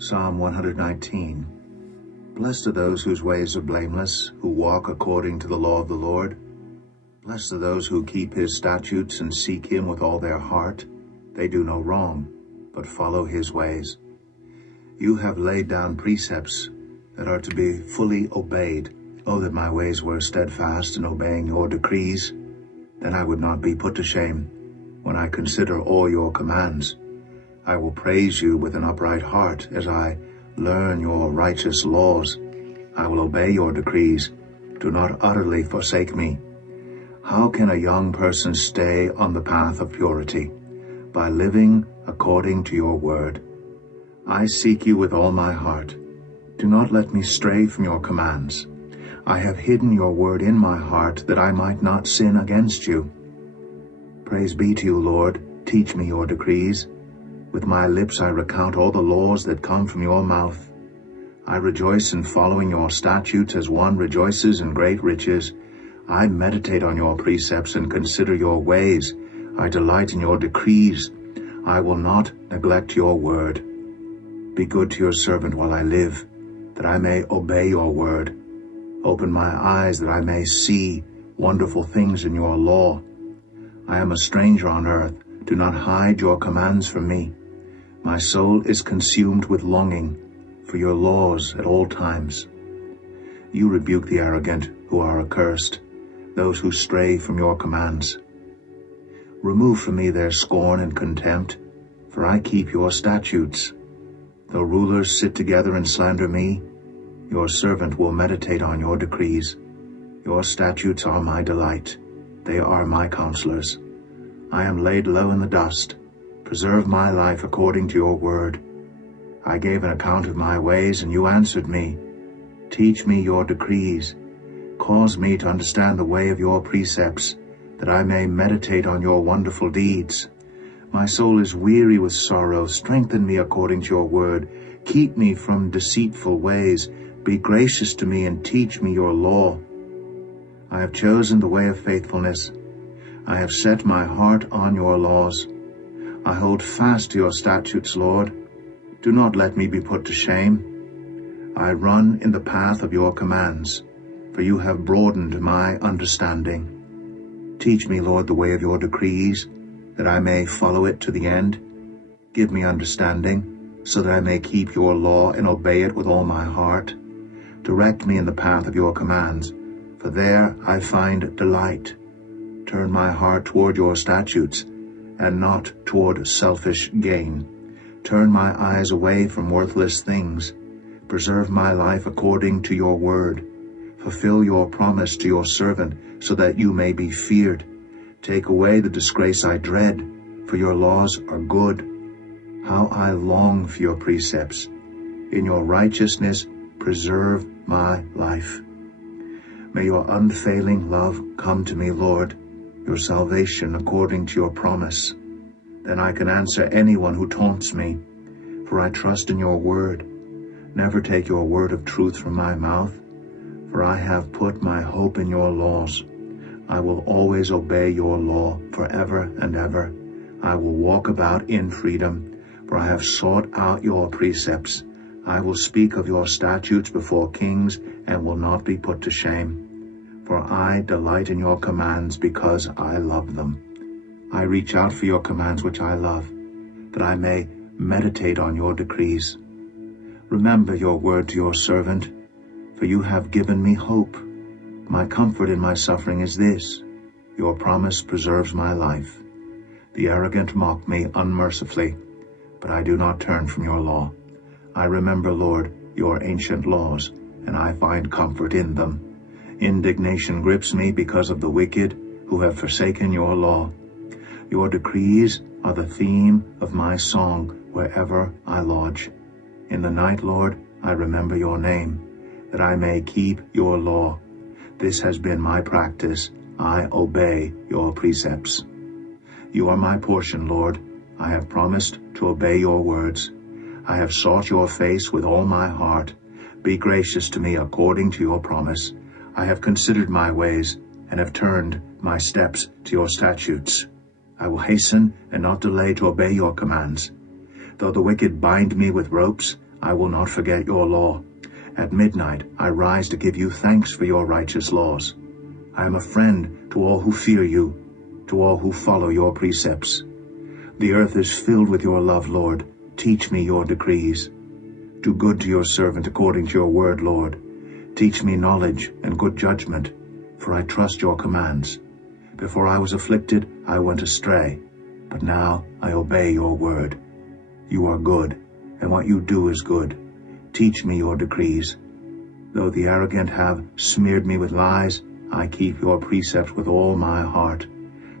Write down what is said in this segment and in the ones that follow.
Psalm 119. Blessed are those whose ways are blameless, who walk according to the law of the Lord. Blessed are those who keep his statutes and seek him with all their heart. They do no wrong, but follow his ways. You have laid down precepts that are to be fully obeyed. Oh, that my ways were steadfast in obeying your decrees. Then I would not be put to shame when I consider all your commands. I will praise you with an upright heart as I learn your righteous laws. I will obey your decrees. Do not utterly forsake me. How can a young person stay on the path of purity? By living according to your word. I seek you with all my heart. Do not let me stray from your commands. I have hidden your word in my heart that I might not sin against you. Praise be to you, Lord. Teach me your decrees. With my lips I recount all the laws that come from your mouth. I rejoice in following your statutes as one rejoices in great riches. I meditate on your precepts and consider your ways. I delight in your decrees. I will not neglect your word. Be good to your servant while I live, that I may obey your word. Open my eyes that I may see wonderful things in your law. I am a stranger on earth. Do not hide your commands from me. My soul is consumed with longing for your laws at all times. You rebuke the arrogant who are accursed, those who stray from your commands. Remove from me their scorn and contempt, for I keep your statutes. Though rulers sit together and slander me, your servant will meditate on your decrees. Your statutes are my delight. They are my counselors. I am laid low in the dust. Preserve my life according to your word. I gave an account of my ways, and you answered me. Teach me your decrees. Cause me to understand the way of your precepts, that I may meditate on your wonderful deeds. My soul is weary with sorrow. Strengthen me according to your word. Keep me from deceitful ways. Be gracious to me and teach me your law. I have chosen the way of faithfulness. I have set my heart on your laws. I hold fast to your statutes, Lord. Do not let me be put to shame. I run in the path of your commands, for you have broadened my understanding. Teach me, Lord, the way of your decrees, that I may follow it to the end. Give me understanding, so that I may keep your law and obey it with all my heart. Direct me in the path of your commands, for there I find delight. Turn my heart toward your statutes, and not toward selfish gain. Turn my eyes away from worthless things. Preserve my life according to your word. Fulfill your promise to your servant, so that you may be feared. Take away the disgrace I dread, for your laws are good. How I long for your precepts. In your righteousness preserve my life. May your unfailing love come to me, Lord, your salvation according to your promise. Then I can answer anyone who taunts me, for I trust in your word. Never take your word of truth from my mouth, for I have put my hope in your laws. I will always obey your law forever and ever. I will walk about in freedom, for I have sought out your precepts. I will speak of your statutes before kings and will not be put to shame. For I delight in your commands because I love them. I reach out for your commands which I love, that I may meditate on your decrees. Remember your word to your servant, for you have given me hope. My comfort in my suffering is this: your promise preserves my life. The arrogant mock me unmercifully, but I do not turn from your law. I remember, Lord, your ancient laws, and I find comfort in them. Indignation grips me because of the wicked who have forsaken your law. Your decrees are the theme of my song wherever I lodge. In the night, Lord, I remember your name, that I may keep your law. This has been my practice. I obey your precepts. You are my portion, Lord. I have promised to obey your words. I have sought your face with all my heart. Be gracious to me according to your promise. I have considered my ways and have turned my steps to your statutes. I will hasten and not delay to obey your commands. Though the wicked bind me with ropes, I will not forget your law. At midnight I rise to give you thanks for your righteous laws. I am a friend to all who fear you, to all who follow your precepts. The earth is filled with your love, Lord. Teach me your decrees. Do good to your servant according to your word, Lord. Teach me knowledge and good judgment, for I trust your commands. Before I was afflicted, I went astray, but now I obey your word. You are good, and what you do is good. Teach me your decrees. Though the arrogant have smeared me with lies, I keep your precepts with all my heart.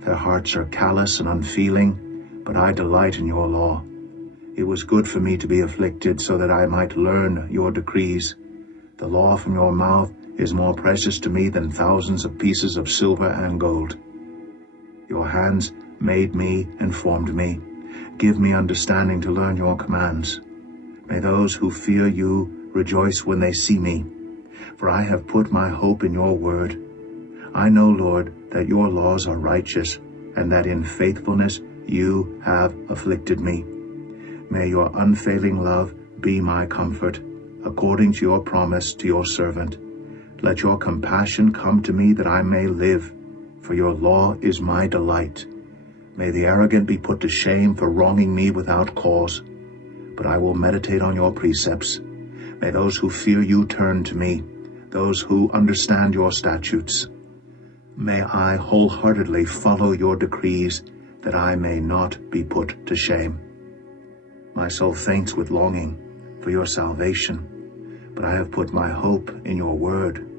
Their hearts are callous and unfeeling, but I delight in your law. It was good for me to be afflicted, so that I might learn your decrees. The law from your mouth is more precious to me than thousands of pieces of silver and gold. Your hands made me and formed me. Give me understanding to learn your commands. May those who fear you rejoice when they see me, for I have put my hope in your word. I know, Lord, that your laws are righteous, and that in faithfulness you have afflicted me. May your unfailing love be my comfort, according to your promise to your servant. Let your compassion come to me that I may live, for your law is my delight. May the arrogant be put to shame for wronging me without cause, but I will meditate on your precepts. May those who fear you turn to me, those who understand your statutes. May I wholeheartedly follow your decrees, that I may not be put to shame. My soul faints with longing for your salvation, but I have put my hope in your word.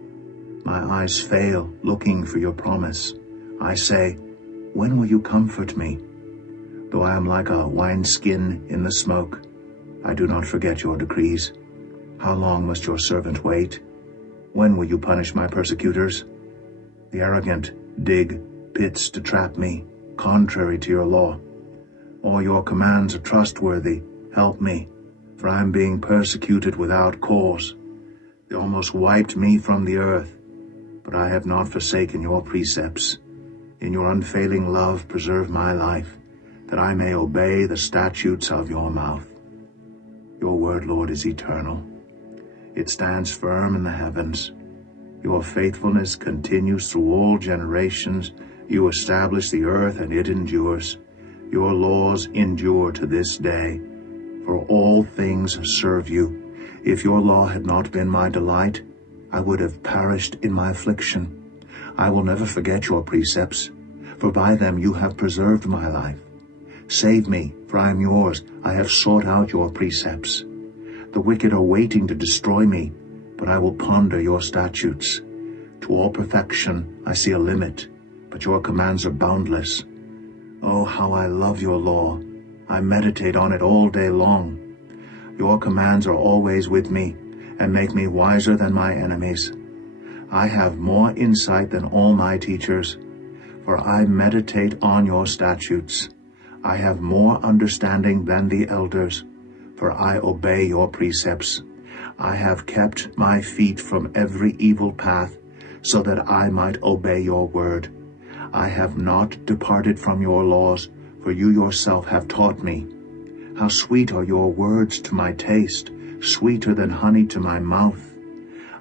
My eyes fail looking for your promise. I say, when will you comfort me? Though I am like a wineskin in the smoke, I do not forget your decrees. How long must your servant wait? When will you punish my persecutors? The arrogant dig pits to trap me, contrary to your law. All your commands are trustworthy. Help me, for I am being persecuted without cause. They almost wiped me from the earth, but I have not forsaken your precepts. In your unfailing love preserve my life, that I may obey the statutes of your mouth. Your word, Lord, is eternal. It stands firm in the heavens. Your faithfulness continues through all generations. You establish the earth, and it endures. Your laws endure to this day, for all things serve you. If your law had not been my delight, I would have perished in my affliction. I will never forget your precepts, for by them you have preserved my life. Save me, for I am yours. I have sought out your precepts. The wicked are waiting to destroy me, but I will ponder your statutes. To all perfection I see a limit, but your commands are boundless. Oh, how I love your law. I meditate on it all day long. Your commands are always with me, and make me wiser than my enemies. I have more insight than all my teachers, for I meditate on your statutes. I have more understanding than the elders, for I obey your precepts. I have kept my feet from every evil path, so that I might obey your word. I have not departed from your laws, for you yourself have taught me. How sweet are your words to my taste, sweeter than honey to my mouth.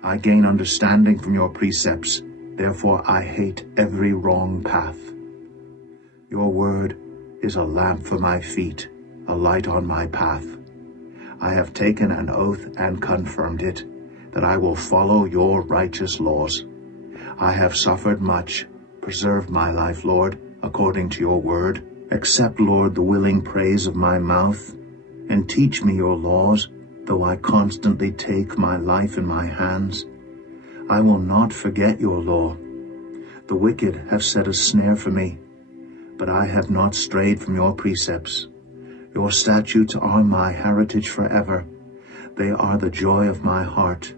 I gain understanding from your precepts, therefore I hate every wrong path. Your word is a lamp for my feet, a light on my path. I have taken an oath and confirmed it, that I will follow your righteous laws. I have suffered much. Preserve my life, Lord, according to your word. Accept, Lord, the willing praise of my mouth, and teach me your laws, though I constantly take my life in my hands. I will not forget your law. The wicked have set a snare for me, but I have not strayed from your precepts. Your statutes are my heritage forever. They are the joy of my heart.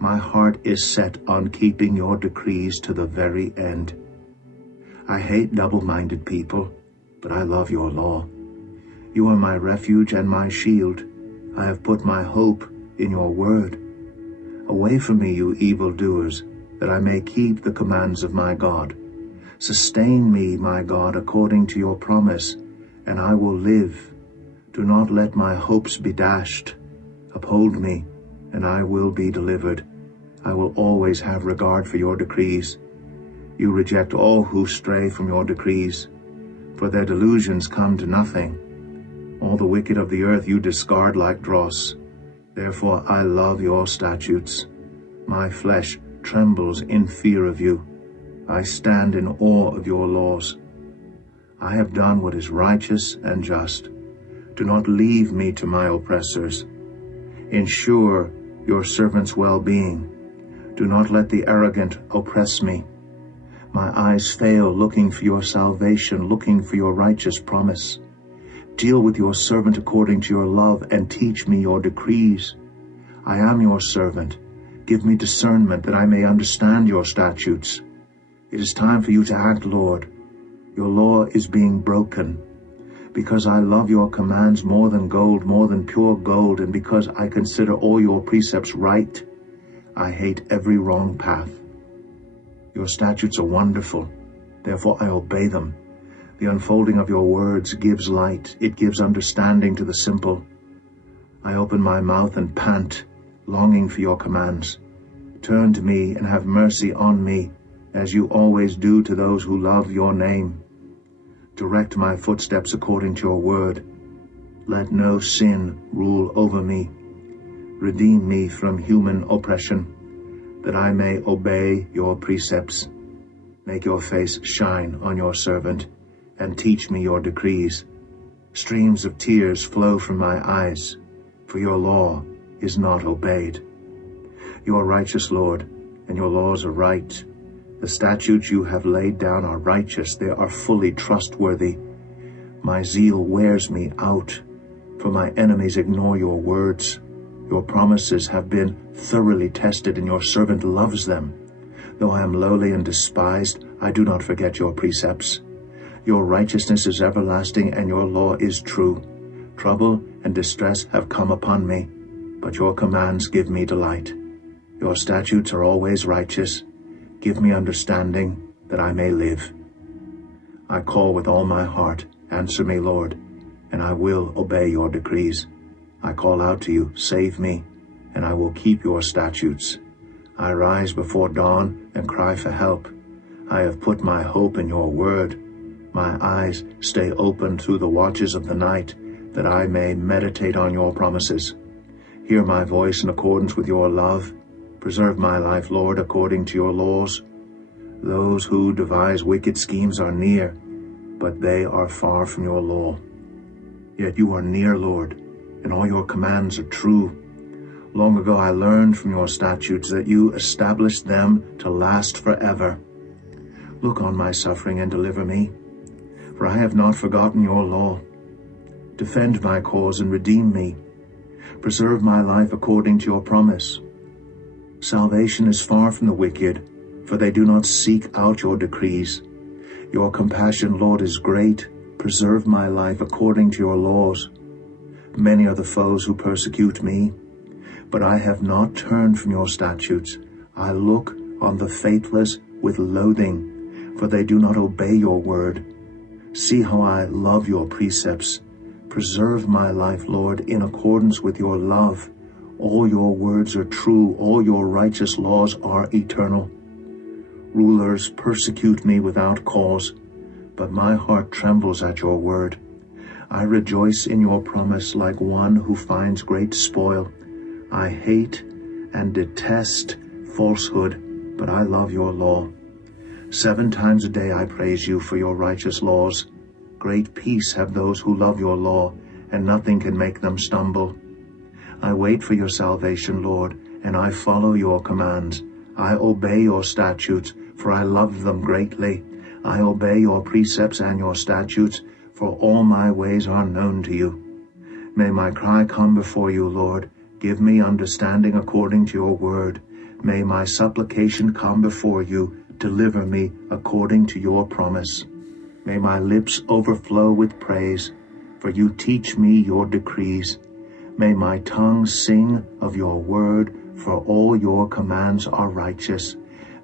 My heart is set on keeping your decrees to the very end. I hate double-minded people, but I love your law. You are my refuge and my shield. I have put my hope in your word. Away from me, you evildoers, that I may keep the commands of my God. Sustain me, my God, according to your promise, and I will live. Do not let my hopes be dashed. Uphold me, and I will be delivered. I will always have regard for your decrees. You reject all who stray from your decrees, for their delusions come to nothing. All the wicked of the earth you discard like dross. Therefore I love your statutes. My flesh trembles in fear of you. I stand in awe of your laws. I have done what is righteous and just. Do not leave me to my oppressors. Ensure your servant's well-being. Do not let the arrogant oppress me. My eyes fail looking for your salvation, looking for your righteous promise. Deal with your servant according to your love and teach me your decrees. I am your servant. Give me discernment that I may understand your statutes. It is time for you to act, Lord. Your law is being broken. Because I love your commands more than gold, more than pure gold, and because I consider all your precepts right, I hate every wrong path. Your statutes are wonderful, therefore I obey them. The unfolding of your words gives light, it gives understanding to the simple. I open my mouth and pant, longing for your commands. Turn to me and have mercy on me, as you always do to those who love your name. Direct my footsteps according to your word. Let no sin rule over me. Redeem me from human oppression, that I may obey your precepts. Make your face shine on your servant, and teach me your decrees. Streams of tears flow from my eyes, for your law is not obeyed. You are righteous, Lord, and your laws are right. The statutes you have laid down are righteous, they are fully trustworthy. My zeal wears me out, for my enemies ignore your words. Your promises have been thoroughly tested, and your servant loves them. Though I am lowly and despised, I do not forget your precepts. Your righteousness is everlasting, and your law is true. Trouble and distress have come upon me, but your commands give me delight. Your statutes are always righteous. Give me understanding, that I may live. I call with all my heart. Answer me, Lord, and I will obey your decrees. I call out to you, save me, and I will keep your statutes. I rise before dawn and cry for help. I have put my hope in your word. My eyes stay open through the watches of the night, that I may meditate on your promises. Hear my voice in accordance with your love. Preserve my life, Lord, according to your laws. Those who devise wicked schemes are near, but they are far from your law. Yet you are near, Lord, and all your commands are true. Long ago I learned from your statutes that you established them to last forever. Look on my suffering and deliver me, for I have not forgotten your law. Defend my cause and redeem me. Preserve my life according to your promise. Salvation is far from the wicked, for they do not seek out your decrees. Your compassion, Lord, is great. Preserve my life according to your laws. Many are the foes who persecute me, but I have not turned from your statutes. I look on the faithless with loathing, for they do not obey your word. See how I love your precepts. Preserve my life, Lord, in accordance with your love. All your words are true. All your righteous laws are eternal. Rulers persecute me without cause, but my heart trembles at your word. I rejoice in your promise like one who finds great spoil. I hate and detest falsehood, but I love your law. 7 times a day I praise you for your righteous laws. Great peace have those who love your law, and nothing can make them stumble. I wait for your salvation, Lord, and I follow your commands. I obey your statutes, for I love them greatly. I obey your precepts and your statutes, for all my ways are known to you. May my cry come before you, Lord. Give me understanding according to your word. May my supplication come before you. Deliver me according to your promise. May my lips overflow with praise, for you teach me your decrees. May my tongue sing of your word, for all your commands are righteous.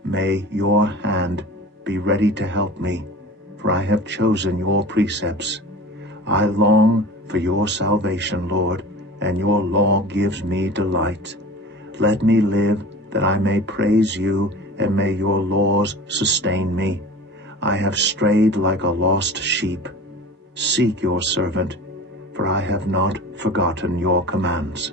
May your hand be ready to help me, for I have chosen your precepts. I long for your salvation, Lord. and your law gives me delight. Let me live, that I may praise you, and may your laws sustain me. I have strayed like a lost sheep. Seek your servant, for I have not forgotten your commands.